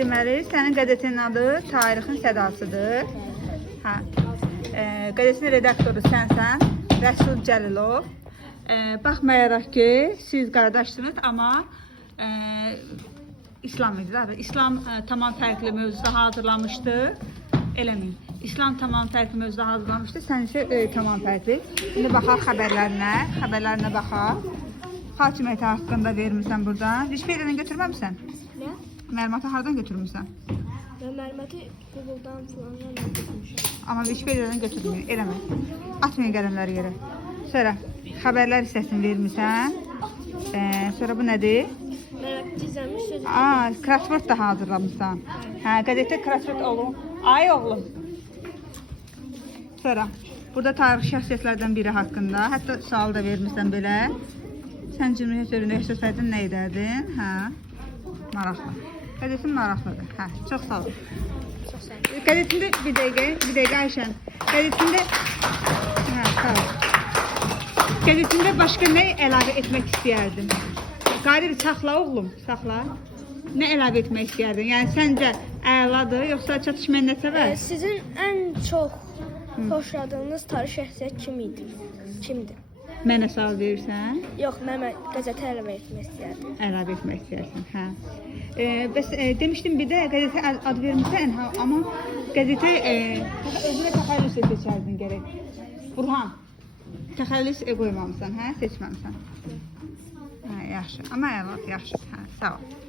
deməli, sənin qəzetinin adı Tarixin Sədasıdır. Hə. Qəzetin redaktoru sənsən, Rəsul Cəlilov. Baxmayaraq ki, siz qardaşsınız, amma İslam idi. İslam tamam fərqli mövzuda hazırlamışdı. Eləmin. İslam tamam fərqli mövzuda hazırlamışdı. Sən isə tamam fərqli. İndi baxaq xəbərlərinə baxaq. Hakimiyyəti haqqında vermirsən burada. Wikipedia-dan götürməmsən? Nə? Məlumatı hardan götürmüsən? Mən məlumatı Google-dan falandan götürmüşəm. Amma Wikipedia-dan götürmür. Eləmə. Atmayın qələmləri yerə. Sonra xəbərlər hissəsini vermirsən. Sonra bu nədir? Mən cizəmiş sözü. Crossword da hazırlamışsan. Hə, qəzetdə crossword oğlum. Ay oğlum. Sonra burada tarixi şəxsiyyətlərdən biri haqqında, hətta sual da vermirsən belə. Sən Cümhuriyyət dövründə yaşasəydin nə edərdin? Hə. Maraqlı. Qəzetin maraqlıdır. Hə, çox sağ ol. Çox sağ ol. Qəzetində bir dəqiqə Ayşən. Qəzetində sağ ol. Qəzetində başqa nə əlavə etmək istəyərdin? Qadir, saxla oğlum, saxla. Nə əlavə etmək istəyərdin? Yəni səncə əladır, yoxsa çatışmayan nəsə var? Sizin ən çox xoşladığınız tarix şəxsiyyət kim idi? Kimdir? Mənə sual verirsən? Yox, mən qəzetə əlavə etmək istəyərdim. Əlavə etmək istəyərsən, hə. Bəs demişdim bir də qəzetə ad vermirsən, amma qəzetə özünə təxəllüs seçərdin gərək. Burhan, təxəllüs qoymamısan, hə? Seçməmsən. Hə, yaxşı. Amma əladır, yaxşı. Hə, sağ ol.